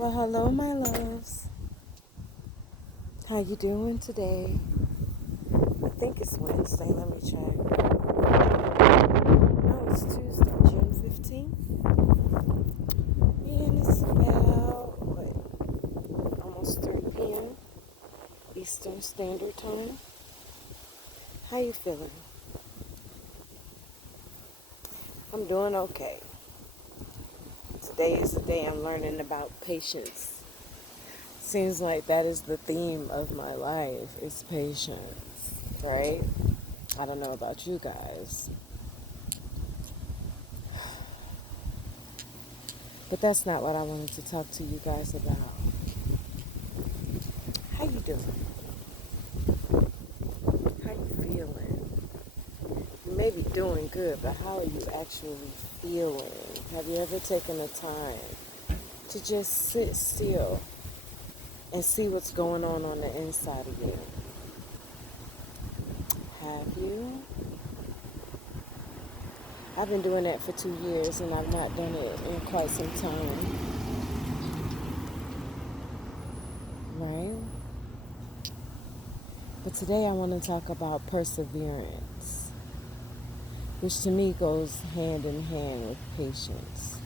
Well, hello, my loves. How you doing today? I think it's Wednesday. Let me check. No, it's Tuesday, June 15th. And it's about, almost 3 p.m. Eastern Standard Time. How you feeling? I'm doing okay. Today is the day I'm learning about patience. Seems like that is the theme of my life, is patience, right? I don't know about you guys. But that's not what I wanted to talk to you guys about. How you doing? How you feeling? You may be doing good, but how are you actually feeling? Have you ever taken the time to just sit still and see what's going on the inside of you? Have you? I've been doing that for 2 years and I've not done it in quite some time, right? But today I want to talk about perseverance, which to me goes hand in hand with patience.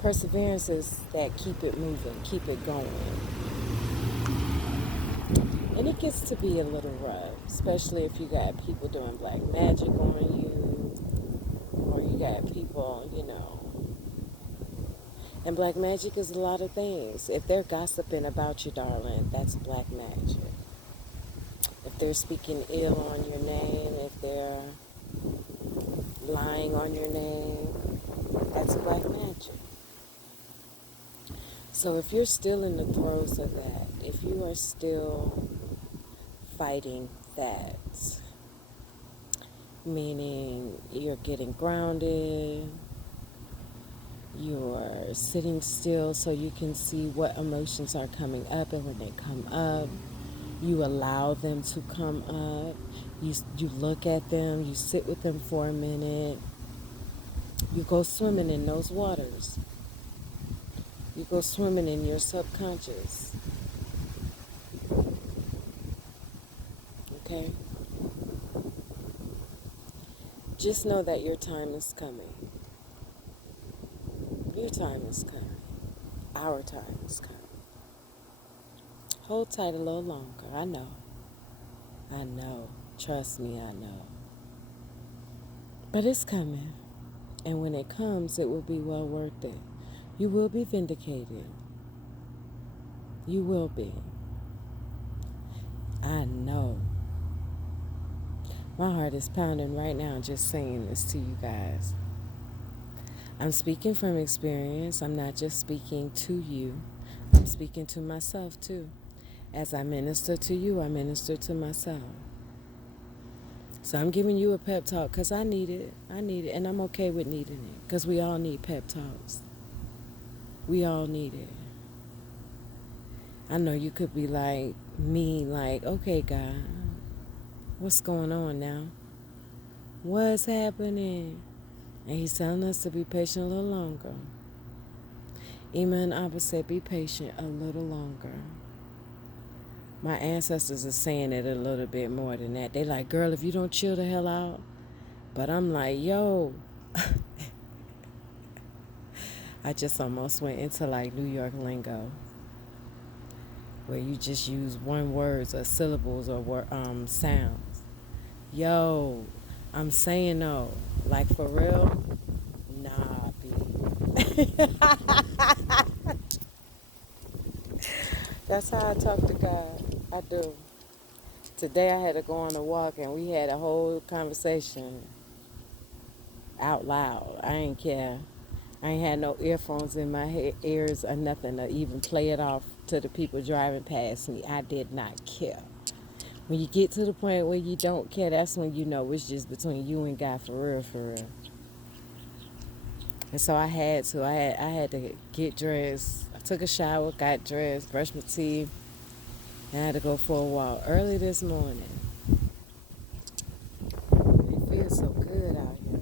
Perseverance is that keep it moving, keep it going. And it gets to be a little rough, especially if you got people doing black magic on you, or you got people. And black magic is a lot of things. If they're gossiping about you, darling, that's black magic. If they're speaking ill on your name, if they're lying on your name, that's black magic. So if you're still in the throes of that, if you are still fighting that, meaning you're getting grounded, you're sitting still so you can see what emotions are coming up, and when they come up, you allow them to come up. You look at them, you sit with them for a minute, you go swimming in those waters. You go swimming in your subconscious. Okay? Just know that your time is coming. Your time is coming. Our time is coming. Hold tight a little longer. I know. I know. Trust me, I know. But it's coming. And when it comes, it will be well worth it. You will be vindicated. You will be. I know. My heart is pounding right now just saying this to you guys. I'm speaking from experience. I'm not just speaking to you. I'm speaking to myself too. As I minister to you, I minister to myself. So I'm giving you a pep talk because I need it. I need it. And I'm okay with needing it because we all need pep talks. We all need it. I know you could be like me, like, okay, God, what's going on now? What's happening? And he's telling us to be patient a little longer. Imam Abba said, be patient a little longer. My ancestors are saying it a little bit more than that. They like, girl, if you don't chill the hell out. But I'm like, yo. I just almost went into like New York lingo, where you just use one words or syllables or sounds. Yo, I'm saying no. Like for real? Nah, B. That's how I talk to God. I do. Today I had to go on a walk and we had a whole conversation out loud. I ain't care. I ain't had no earphones in my ears or nothing to even play it off to the people driving past me. I did not care. When you get to the point where you don't care, that's when you know it's just between you and God, for real, for real. And so I had to. I had to get dressed. I took a shower, got dressed, brushed my teeth, and I had to go for a walk early this morning. It feels so good out here.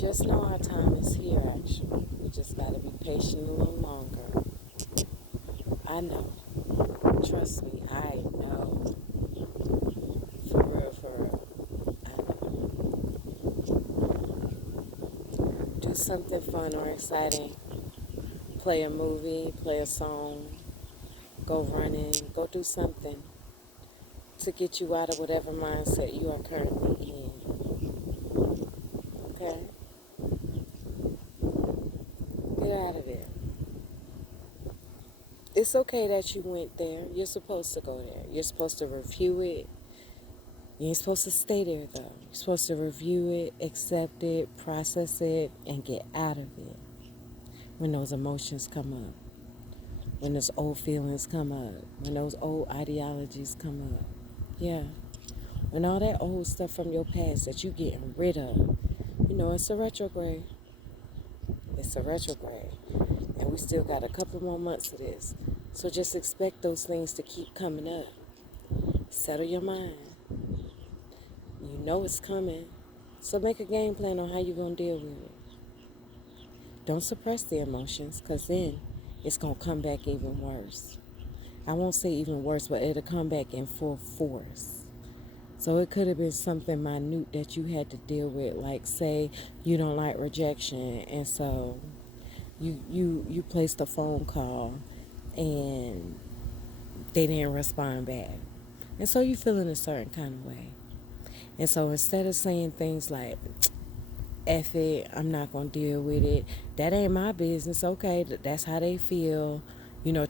Just know our time is here, actually. We just got to be patient a little longer. I know. Trust me, I know. For real, for real. I know. Do something fun or exciting. Play a movie, play a song, go running, go do something to get you out of whatever mindset you are currently in. Okay? Get out of it. It's okay that you went there. You're supposed to go there. You're supposed to review it. You ain't supposed to stay there, though. You're supposed to review it, accept it, process it, and get out of it when those emotions come up, when those old feelings come up, when those old ideologies come up. Yeah. When all that old stuff from your past that you getting rid of, it's a retrograde. It's a retrograde. And we still got a couple more months of this. So just expect those things to keep coming up. Settle your mind. You know it's coming. So make a game plan on how you're going to deal with it. Don't suppress the emotions, because then it's going to come back even worse. I won't say even worse, but it'll come back in full force. So it could have been something minute that you had to deal with, like say you don't like rejection, and so you placed a phone call and they didn't respond back. And so you feel in a certain kind of way. And so instead of saying things like, F it, I'm not going to deal with it, that ain't my business, okay, that's how they feel,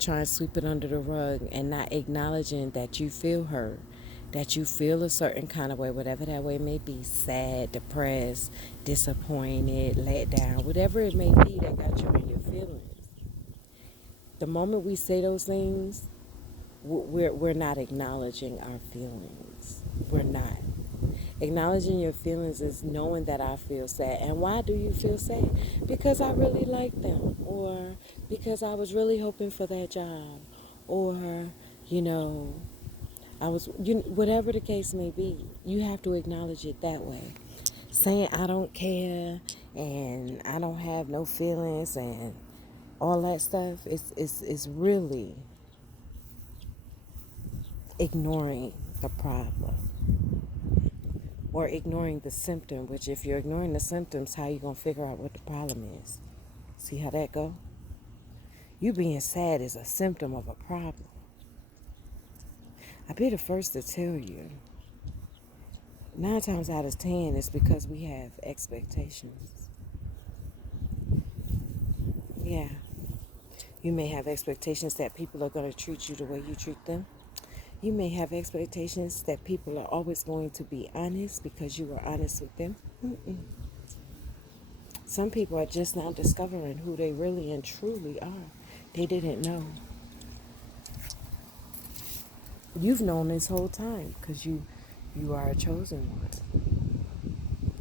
try and sweep it under the rug and not acknowledging that you feel hurt, that you feel a certain kind of way, whatever that way may be, sad, depressed, disappointed, let down, whatever it may be that got you in your feelings. The moment we say those things, we're not acknowledging our feelings. We're not. Acknowledging your feelings is knowing that I feel sad. And why do you feel sad? Because I really like them. Or because I was really hoping for that job. Or, whatever the case may be, you have to acknowledge it that way. Saying I don't care and I don't have no feelings and all that stuff is really ignoring the problem or ignoring the symptom, which if you're ignoring the symptoms, how you going to figure out what the problem is? See how that go? You being sad is a symptom of a problem. I'll be the first to tell you, 9 times out of 10 it's because we have expectations. Yeah. You may have expectations that people are going to treat you the way you treat them. You may have expectations that people are always going to be honest because you are honest with them. Some people are just now discovering who they really and truly are. They didn't know. You've known this whole time because you are a chosen one.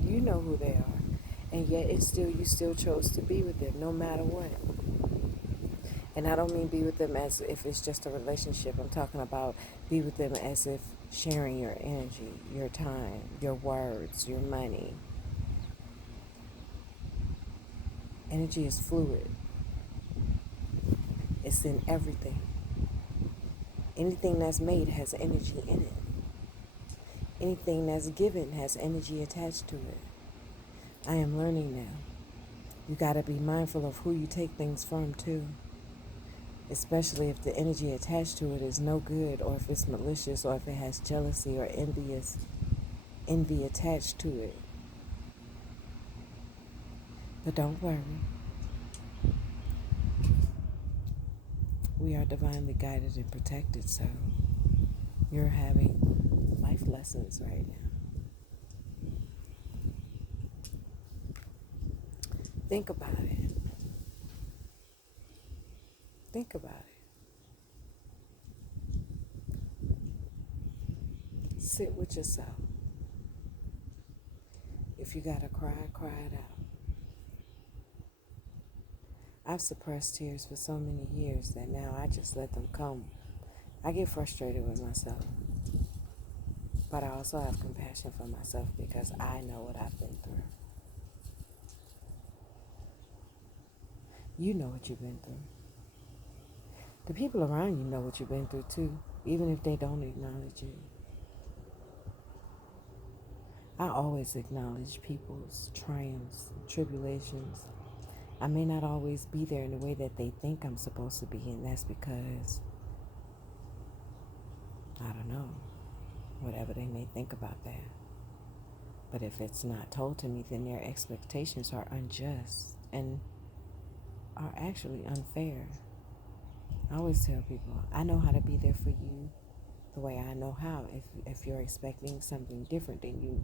You know who they are. And yet you still chose to be with them no matter what. And I don't mean be with them as if it's just a relationship. I'm talking about be with them as if sharing your energy, your time, your words, your money. Energy is fluid. It's in everything. Anything that's made has energy in it. Anything that's given has energy attached to it. I am learning now. You got to be mindful of who you take things from, too. Especially if the energy attached to it is no good, or if it's malicious, or if it has jealousy or envy attached to it. But don't worry. We are divinely guided and protected, so you're having life lessons right now. Think about it. Think about it. Sit with yourself. If you gotta cry, cry it out. I've suppressed tears for so many years that now I just let them come. I get frustrated with myself. But I also have compassion for myself because I know what I've been through. You know what you've been through. The people around you know what you've been through too, even if they don't acknowledge it. I always acknowledge people's triumphs, tribulations. I may not always be there in the way that they think I'm supposed to be, and that's because, I don't know, whatever they may think about that. But if it's not told to me, then their expectations are unjust and are actually unfair. I always tell people, I know how to be there for you the way I know how. If you're expecting something different, then you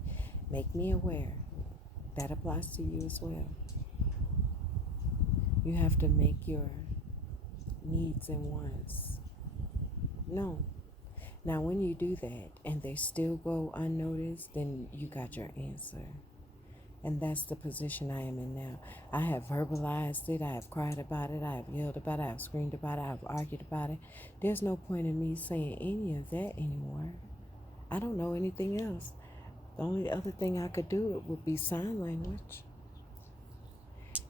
make me aware. That applies to you as well. You have to make your needs and wants known. Now, when you do that and they still go unnoticed, then you got your answer. And that's the position I am in now. I have verbalized it. I have cried about it. I have yelled about it. I have screamed about it. I have argued about it. There's no point in me saying any of that anymore. I don't know anything else. The only other thing I could do would be sign language.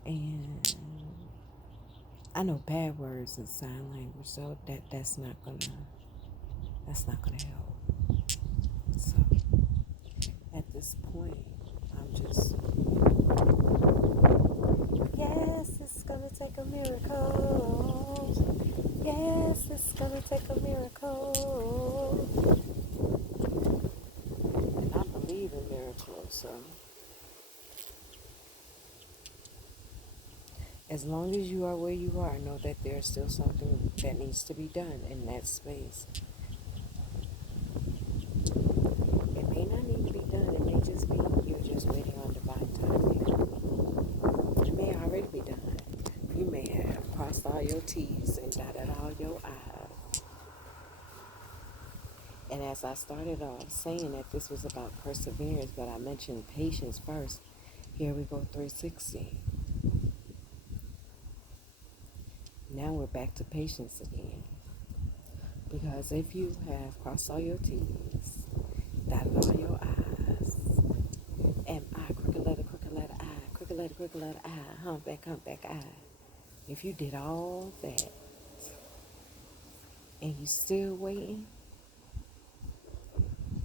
And I know bad words in sign language, so that's not gonna help. So at this point, I'm just, yes, it's gonna take a miracle. Yes, it's gonna take a miracle. And I believe in miracles, so as long as you are where you are, know that there's still something that needs to be done in that space. It may not need to be done. It may just be you're just waiting on divine timing. It may already be done. You may have crossed all your T's and dotted all your I's. And as I started off saying that this was about perseverance, but I mentioned patience first, here we go 360. Now we're back to patience again. Because if you have crossed all your T's, dotted all your I's, M-I, crooked letter, I, crooked letter, I, humpback, I. If you did all that and you still waiting,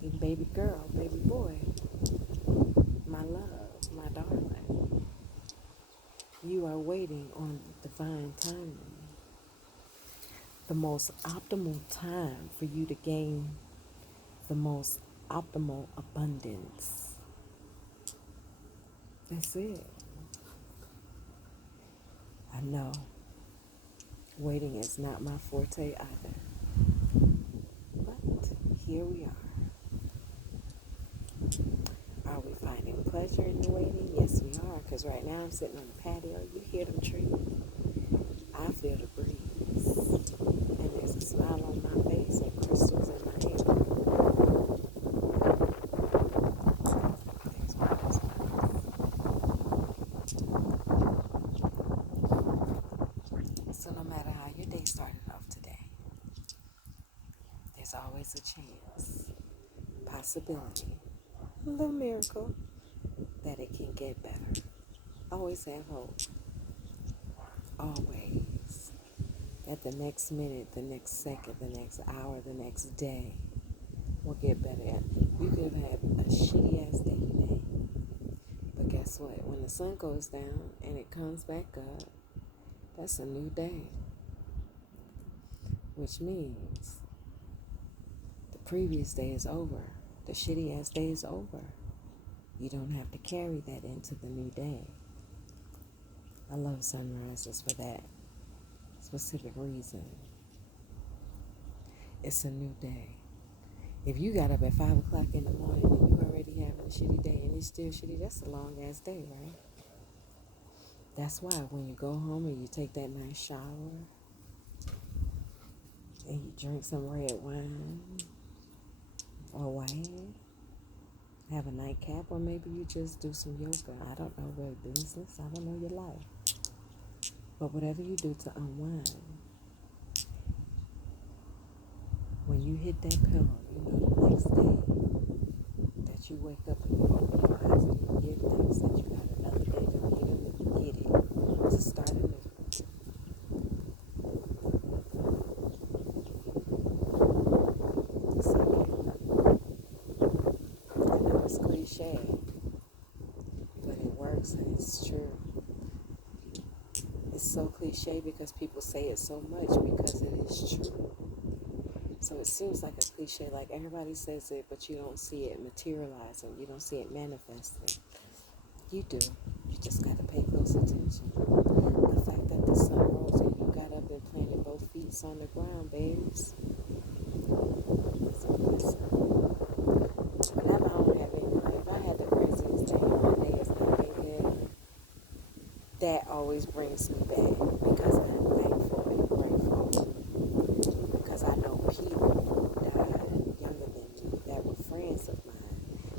then baby girl, baby boy, my love, my darling, you are waiting on divine timing. The most optimal time for you to gain the most optimal abundance. That's it. I know waiting is not my forte either. But here we are. Are we finding pleasure in the waiting? Yes, we are. Because right now I'm sitting on the patio. You hear them trees. I feel the breeze. And there's a smile on my face and crystals in my hair. There's my So no matter how your day started off today, there's always a chance, possibility, a little miracle that it can get better. Always have hope. Always. That the next minute, the next second, the next hour, the next day will get better. You could have had a shitty ass day today. But guess what? When the sun goes down and it comes back up, that's a new day. Which means the previous day is over. The shitty ass day is over. You don't have to carry that into the new day. I love sunrises for that specific reason. It's a new day. If you got up at 5 o'clock in the morning and you already having a shitty day and it's still shitty, that's a long ass day, right? That's why when you go home and you take that nice shower and you drink some red wine or wine, have a nightcap, or maybe you just do some yoga. I don't know your business. I don't know your life. But whatever you do to unwind, when you hit that pillow, you know the next day that you wake up and you open your eyes and you give thanks that you got another day to get it, to start anew. it's so cliche because people say it so much because it is true. So it seems like a cliche, like everybody says it, but you don't see it materializing. You don't see it manifesting. You do. You just got to pay close attention. The fact that the sun rose and you got up and planted both feet on the ground, babes. So listen. Whenever I don't have any, if I had the craziest day and my day is not big, that always brings me back because I'm thankful and grateful. Because I know people who died younger than me that were friends of mine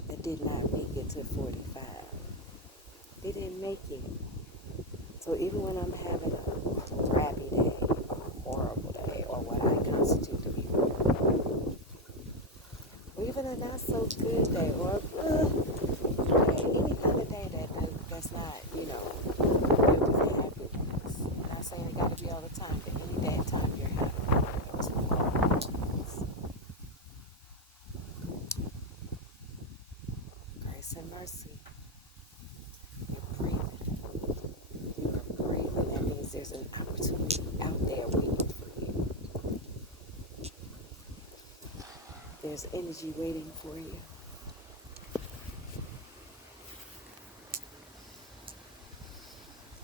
that did not make it to 45. They didn't make it. So even when I'm having a crappy day or a horrible day or what I constitute to be horrible, or even a not so good day or any kind of day that's not, filled with happiness. I'm not saying it got to be all the time, but any day time you're happy. Grace and mercy. You're breathing. You're breathing. That means there's an opportunity out there waiting for you. There's energy waiting for you.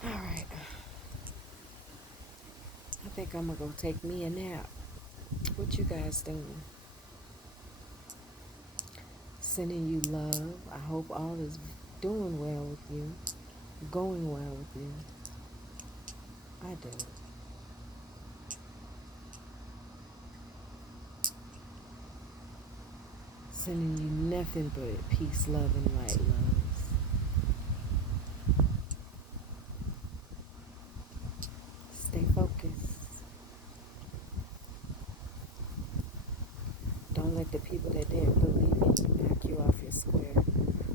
All right. I think I'm going to go take me a nap. What you guys doing? Sending you love. I hope all is doing well with you. Going well with you. I do. Sending you nothing but peace, love, and light, loves. Stay focused. Don't let the people that didn't believe you knock you off your square.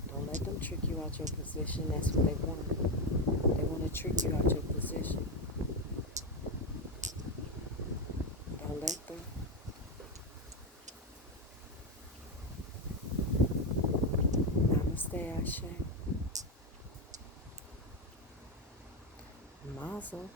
Don't let them trick you out your position. That's what they want. They want to trick you out your position. Don't let them. Namaste, Ashe. Mazel.